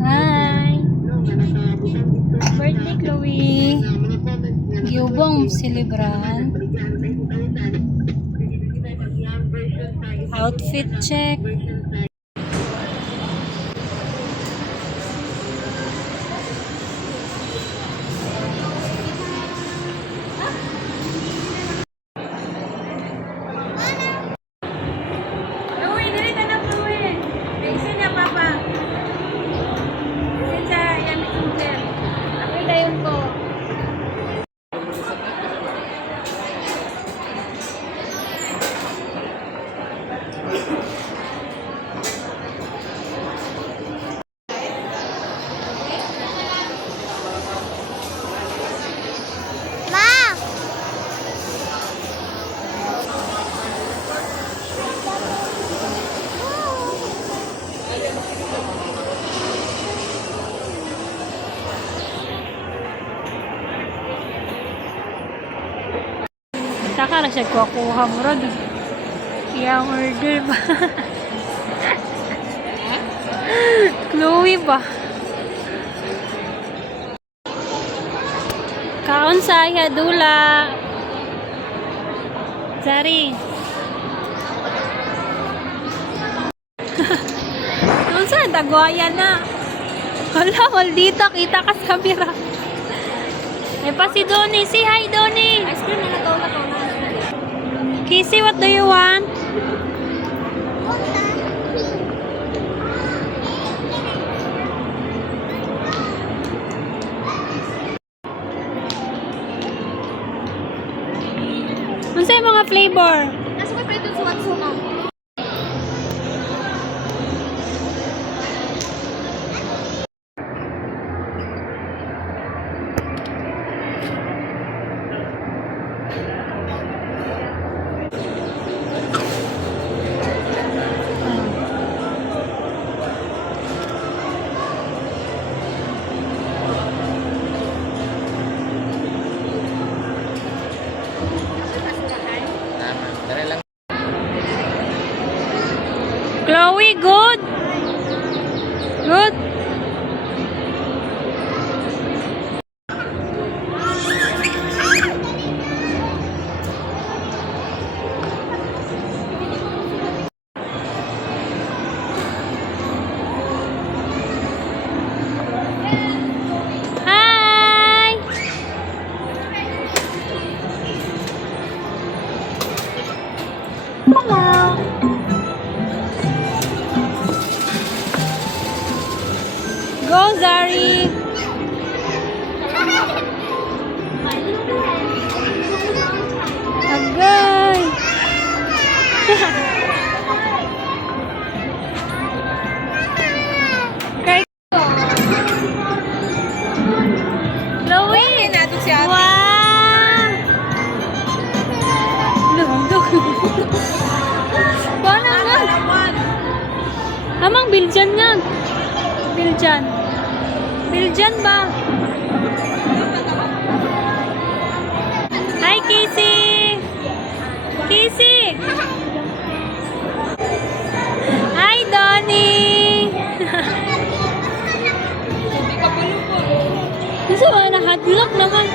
Hi! Birthday, Chloe! Giubong silibran. Outfit check. Saka na siya kuha mo ron. Kaya order ba? Chloe ba? Kaon saya dula. Sari. Kaon sa dagwaya na. Hala, maldita kita ka sa kamera. May pa si Donnie. Say hi, Donnie. Ice cream na nagaw. Kissy, what do you want? Ano sa'yo mga flavor? Nasa ko prito sa Watsuno. Chloe, good? Good? Hi! Hello! Go, Zari! Agay! Kay Chloe! Wow! Lundok! Paano nga? Amang Biljan nga! Biljan! Biljan ba? Hi, Casey! Casey! Hi, Donnie! Gusto ba na hadlock naman?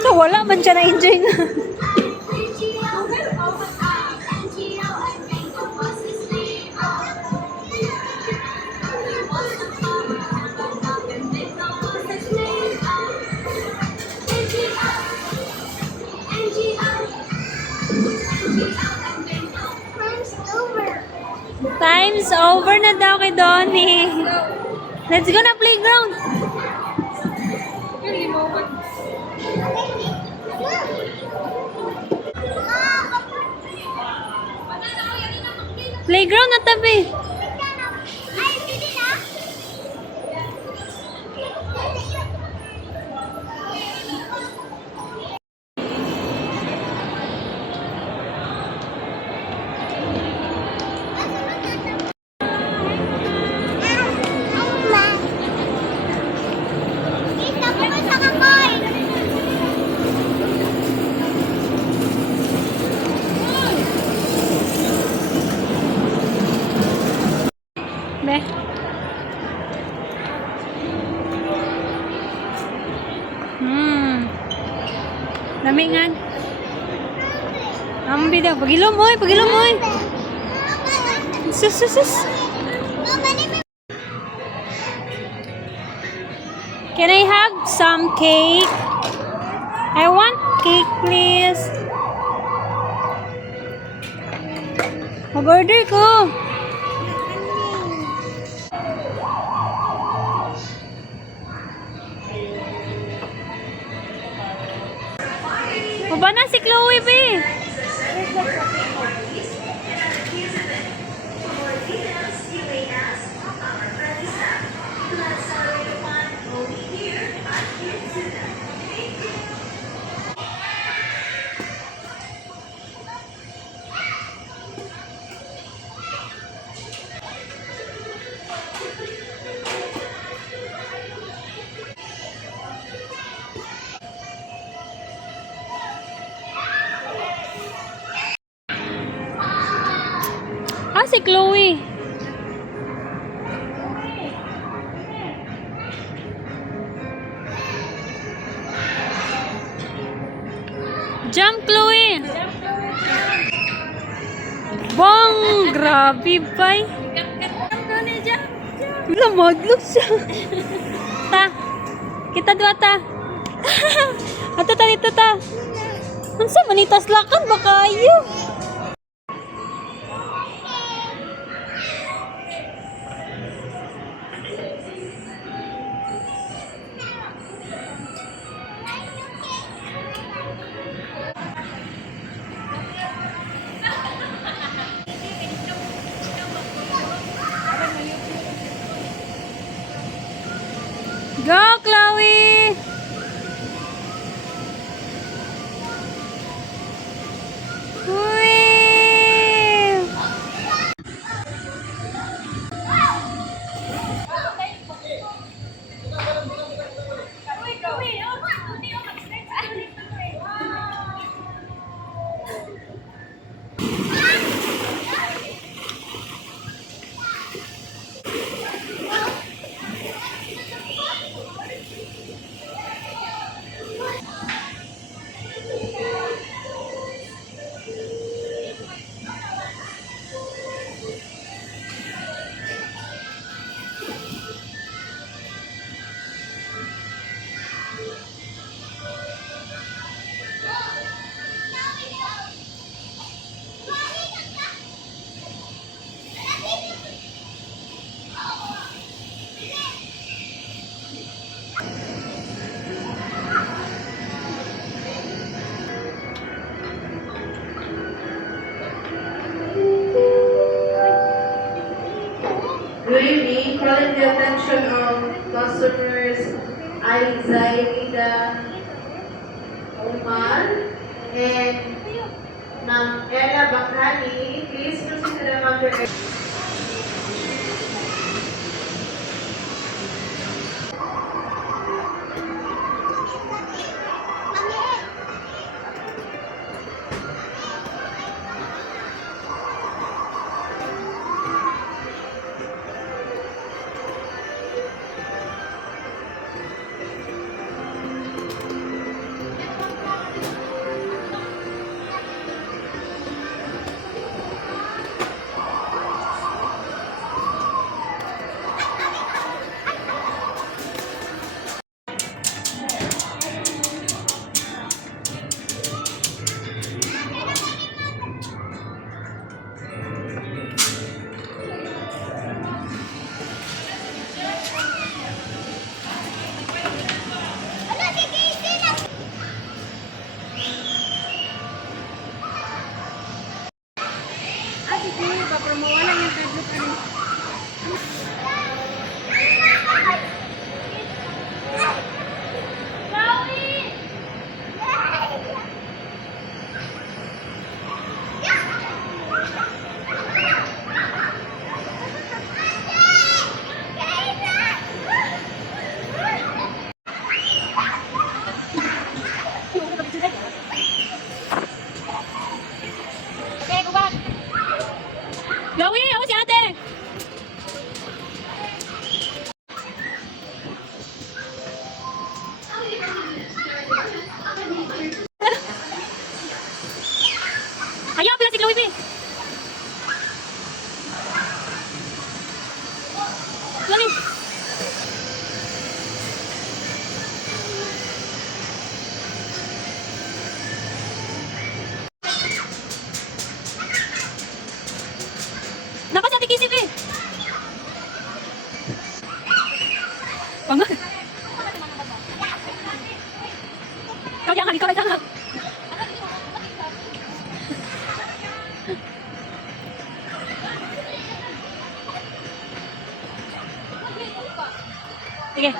So, wala man siya na-enjoy na. over na daw kay Donnie. Let's go na playground. Playground na tabi. Be. Lamingan. Ang bida, pagilom oy, pagilom oy. Sus sus sus. Can I have some cake? I want cake, please. Mag-order ko. Baba na si Chloe, be. Ah, si Chloe. Jump, Chloe. Bang! Grabe, bay. Wala, madlog siya. Ta. Kita dua ta. Ato ta dito ta. Unsa manitas lakan ba kayo? Go, Chloe! Whee! Good evening. Calling the attention of customers Aizaida Omar and Ma'am Ella Bakani. Please proceed to the counter. Pangat. Ikaw jangan, ikaw jangan. Sige.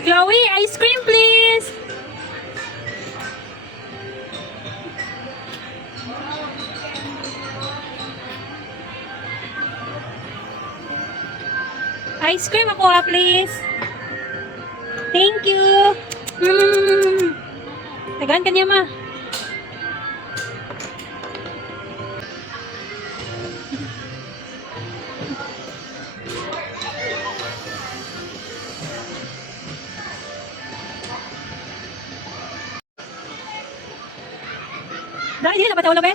Chloe, ice cream please. Ice cream ako please. Thank you. Tagaan ka niya ma. Dahil hindi dapat ulo ba?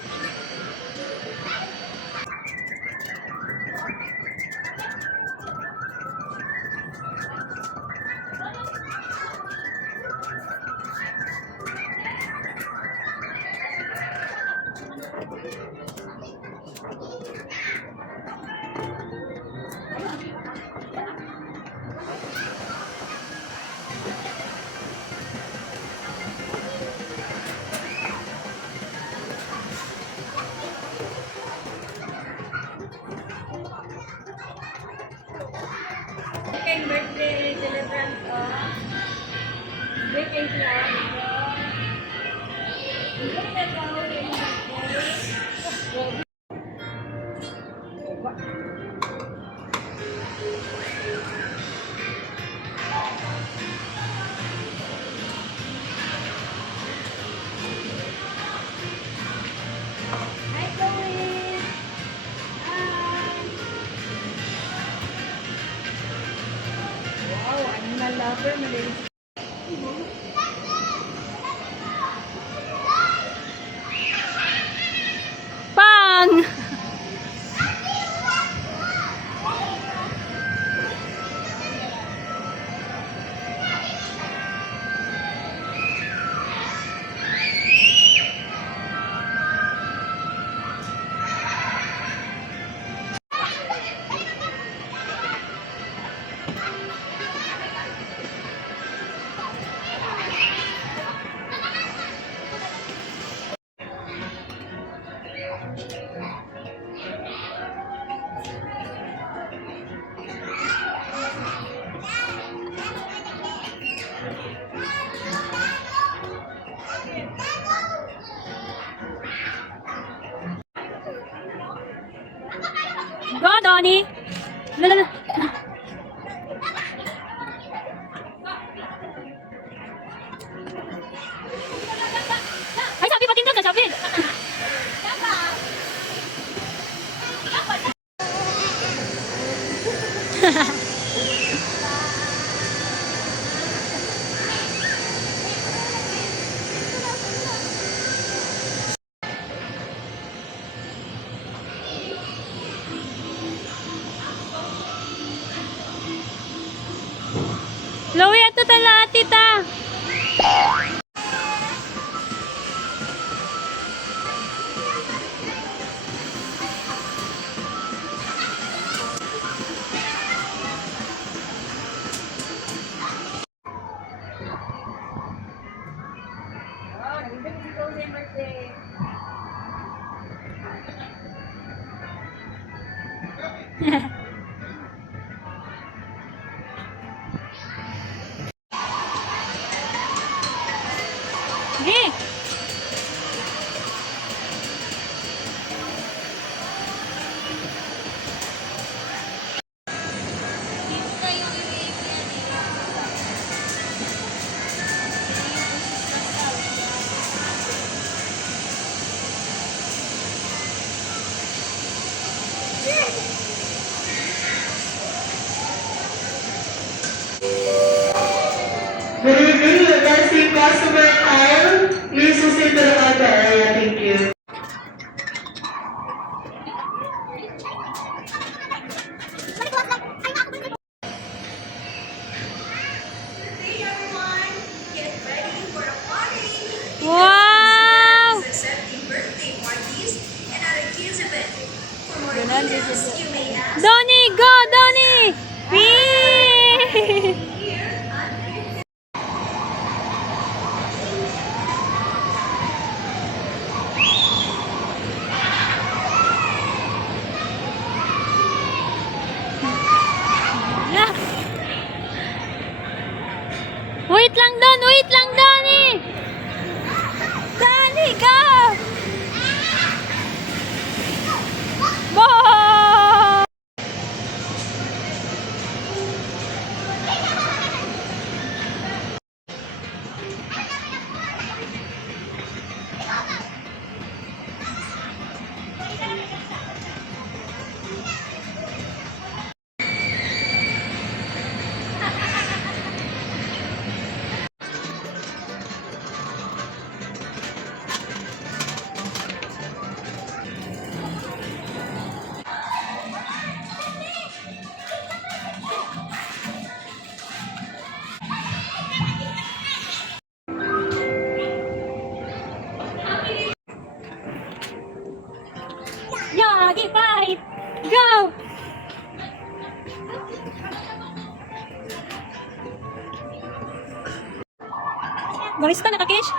Birthday celebrant ko. Birthday vlog ko. Birthday ko. Hi, Chloe. Hi. Wow, I'm na lover. Pang! Go, Donnie! Lala. Ay, sabi patindog na, sabi! Chloe, ato tala tita. Sige. Good evening, Legacy customer Kyle. Please proceed to the counter area. Thank you. Wow! Accepting birthday parties and other kids event. For more details, you may ask Donnie, go, Donnie! Whee! here at Yeah. Wait lang, Don! Wait lang, Donnie! Donnie, go! Bo! Yogi, fight! Go! Galis ka, nakakish?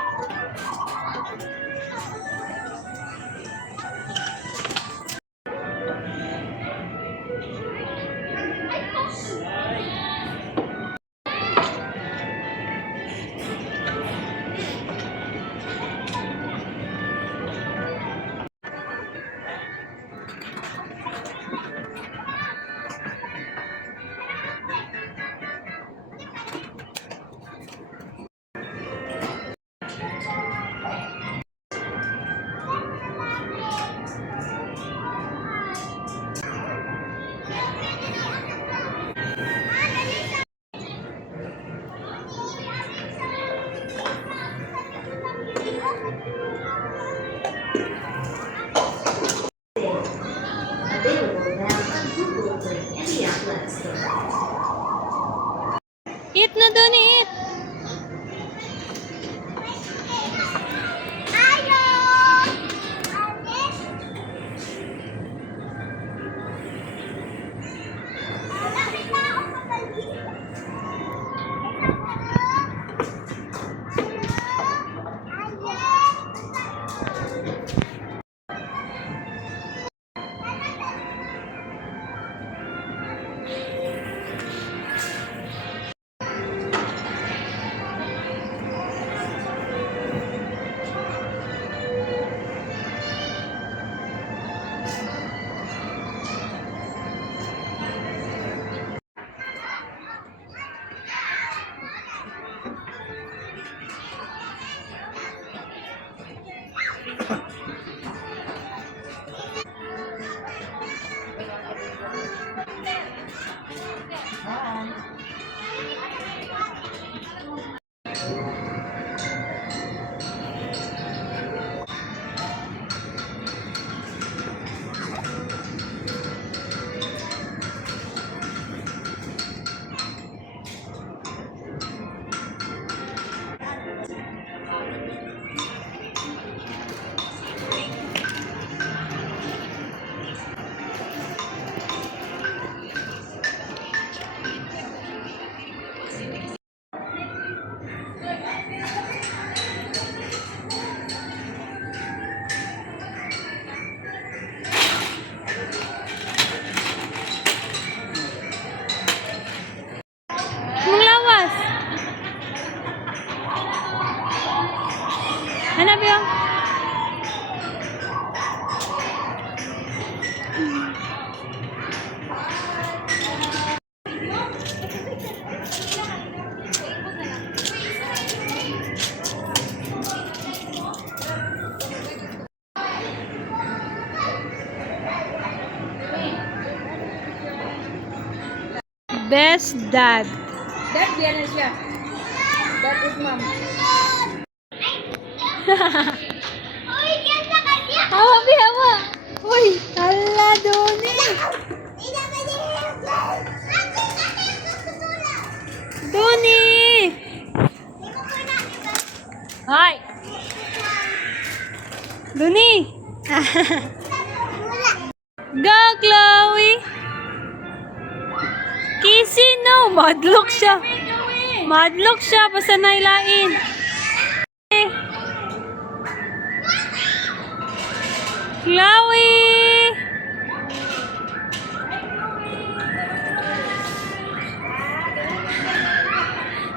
Available now on Google Play and the App Store. Eat na doon, eat. Anong lawas? Hanap yun? Best dad. Dad, yan na siya. That is mom. Hawa, Bi, hawa. Uy, hala, Doni. Doni. Hi. Doni. Go, Chloe. Kissy, no. Madlock siya. Madlock siya. Basta nailain. Chloe!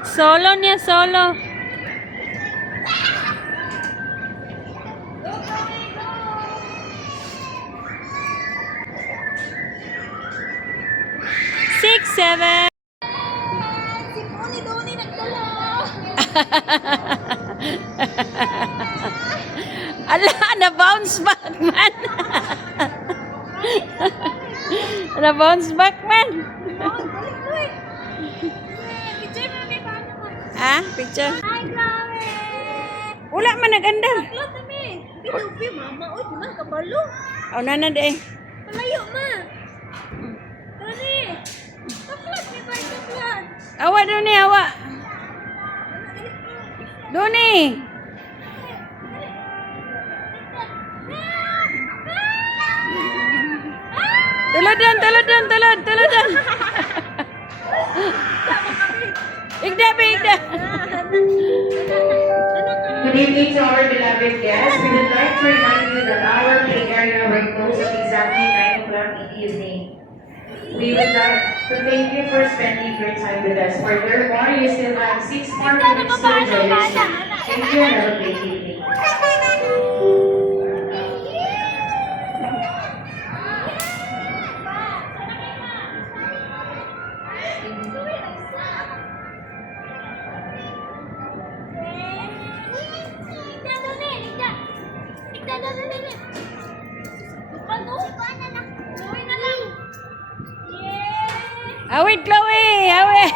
Solo niya, solo. Six, seven. Si Doni nagdala. Ala, na-bounce back, man. Na-bounce back, man. Picture mo, may paano mo. Ah, picture. Hi, Chloe! Wala man naganda. Upload na, me. Pinupi, mama. Uy, di man kabalo. Oh, nana de. Palayo, ma. Doni! Upload, may pa upload. Awa, Doni, awa. Doni. Tuludan, tuludan, tulud, tuludan. Igda, be, igda. Good evening to our beloved guests. We would like to remind you that our play area will close at exactly 9 o'clock in the evening. We would like to thank you for spending your time with us. Furthermore, you still have 6 more minutes to enjoy your stay. Thank you and have a great evening. Awit, Chloe! Awit!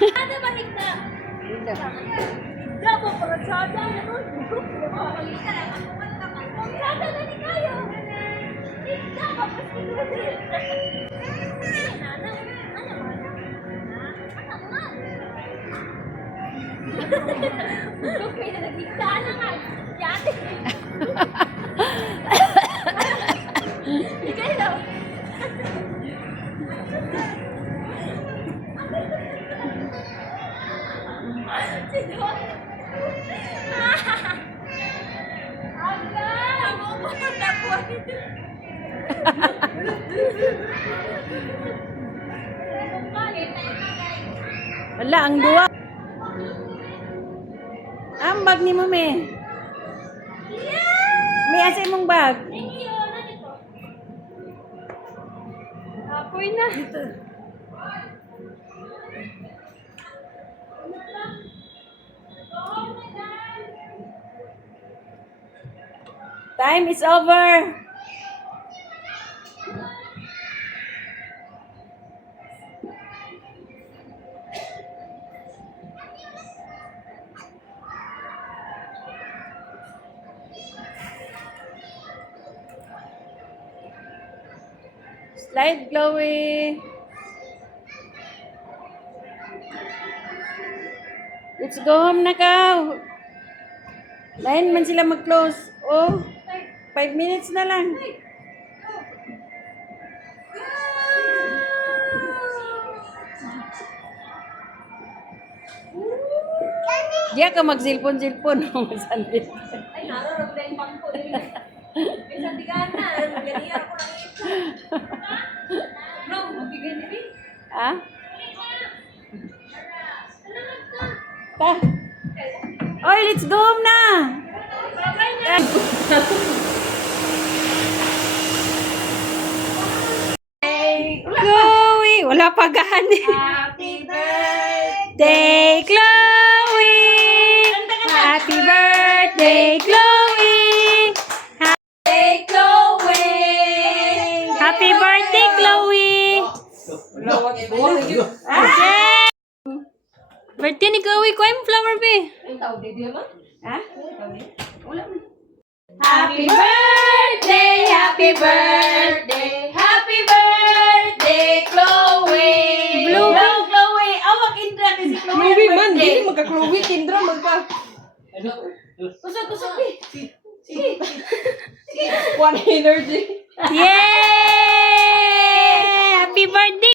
Ano ba higda? Higda mo, para tsada na nun. Tsada na ni kayo. Higda mo, kasi doon. Okay na nagigda na nga. Yate. Ikaw daw. Si Don. Aga! Pupunta po. Wala, ang duwa. Ang bag ni mo, me. May asa mong bag. Apoy na. Time is over. Slide, Chloe. Let's go home na ka. Lain man sila mag-close. Oh, 5 minutes na lang. Diya ka mag-silpon-silpon. Mag-sandit. Ay, nararap na yung pangko. May sandigan na. Ganyan ako lang ito. No, magiging nila. Ha? Ta. Oy, let's go home na. Chloe! Wala pa gani. Happy birthday. Day, Chloe! Happy birthday, Chloe! Hey, Chloe. Happy birthday, Chloe! Yay! Birthday ni Chloe ko yung flower be. Ha? Happy birthday, happy birthday, happy birthday, Chloe. Blue. Hello, Chloe. Awak Indra kasi Chloe. Chloe man, di magka-Chloe, Tindra, magka. Tusok, eh. Sige. One energy. Yay! Happy birthday!